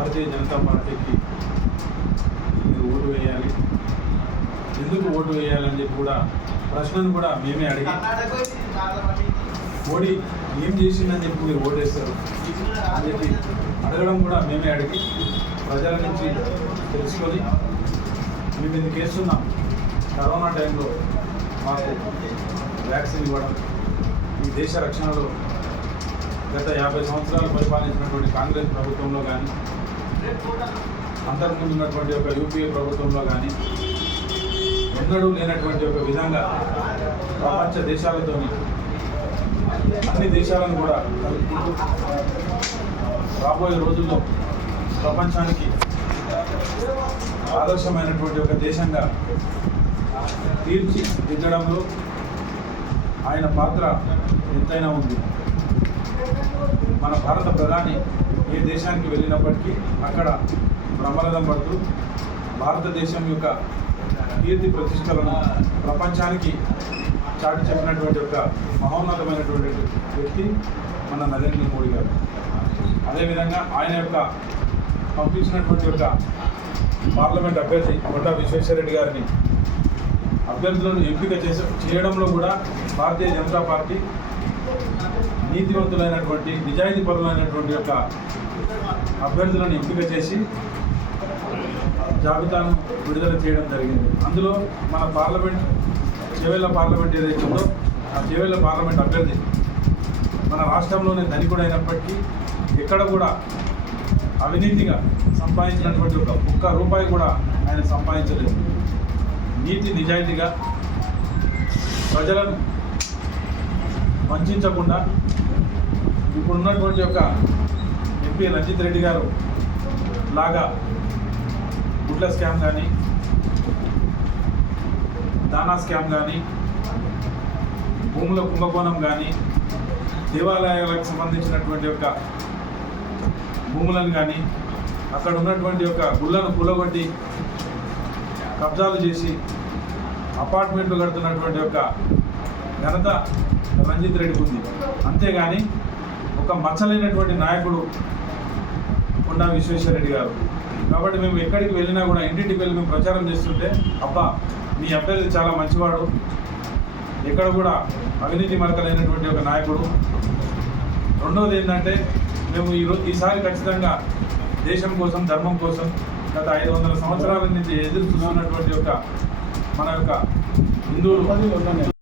భారతీయ జనతా పార్టీకి మీరు ఓటు వేయాలి, ఎందుకు ఓటు వేయాలని చెప్పి కూడా ప్రశ్నను కూడా మేమే అడిగి మోడీ ఏం చేసిందని చెప్పి మీరు ఓటేస్తారు అని చెప్పి అడగడం కూడా మేమే అడిగి ప్రజల నుంచి తెలుసుకొని మేము ఇది చేస్తున్నాం. కరోనా టైంలో మాకు వ్యాక్సిన్ ఇవ్వడం, ఈ దేశ రక్షణలో గత 50 సంవత్సరాలు పరిపాలించినటువంటి కాంగ్రెస్ ప్రభుత్వంలో కానీ, అంతకుముందు ఉన్నటువంటి ఒక యూపీఏ ప్రభుత్వంలో కానీ ఎన్నడూ లేనటువంటి ఒక విధంగా ప్రపంచ దేశాలతోని అన్ని దేశాలను కూడా కలుపుకుంటూ రాబోయే రోజుల్లో ప్రపంచానికి ఆదర్శమైనటువంటి ఒక దేశంగా తీర్చిదిద్దడంలో ఆయన పాత్ర ఎంతైనా ఉంది. మన భారత ప్రధాని ఏ దేశానికి వెళ్ళినప్పటికీ అక్కడ బ్రహ్మరథం పడుతూ భారతదేశం యొక్క కీర్తి ప్రతిష్టలను ప్రపంచానికి చాటి చెప్పినటువంటి ఒక మహోన్నతమైనటువంటి వ్యక్తి మన నరేంద్ర మోడీ గారు. అదేవిధంగా ఆయన యొక్క పంపించినటువంటి ఒక పార్లమెంట్ అభ్యర్థి కొండా విశ్వేశ్వరరెడ్డి గారిని అభ్యర్థులను ఎంపిక చేయడంలో కూడా భారతీయ జనతా పార్టీ నీతివంతులైనటువంటి నిజాయితీ పరులైనటువంటి యొక్క అభ్యర్థులను ఎంపిక చేసి జాబితాను విడుదల చేయడం జరిగింది. అందులో మన పార్లమెంట్ చేవెళ్ళ పార్లమెంట్ ఏదైతే ఉందో ఆ చేవెళ్ళ పార్లమెంట్ అభ్యర్థి మన రాష్ట్రంలోనే ధనికుడైనప్పటికీ ఎక్కడ కూడా అవినీతిగా సంపాదించినటువంటి ఒక్క రూపాయి కూడా ఆయన సంపాదించలేదు. నీతి నిజాయితీగా ప్రజలను వంచకుండా ఇప్పుడున్నటువంటి యొక్క ఎంపీ రంజిత్ రెడ్డి గారు లాగా గుడ్ల స్కామ్ కానీ, దానా స్కామ్ కానీ, భూముల కుంభకోణం కానీ, దేవాలయాలకు సంబంధించినటువంటి యొక్క భూములను కానీ, అక్కడ ఉన్నటువంటి యొక్క గుళ్ళను కూలగొట్టి కబ్జాలు చేసి అపార్ట్మెంట్లు కడుతున్నటువంటి యొక్క ఘనత రంజిత్ రెడ్డికి ఉంది. అంతేగాని ఒక మచ్చలైనటువంటి నాయకుడు కొండా విశ్వేశ్వరరెడ్డి గారు. కాబట్టి మేము ఎక్కడికి వెళ్ళినా కూడా ఇంటింటికి వెళ్ళి మేము ప్రచారం చేస్తుంటే, అబ్బా మీ అభ్యర్థి చాలా మంచివాడు, ఎక్కడ కూడా అవినీతి మరకలైనటువంటి ఒక నాయకుడు. రెండవది ఏంటంటే మేము ఈసారి ఖచ్చితంగా దేశం కోసం, ధర్మం కోసం గత 500 సంవత్సరాల నుంచి ఎదురు చూస్తున్నటువంటి యొక్క మన యొక్క హిందువులు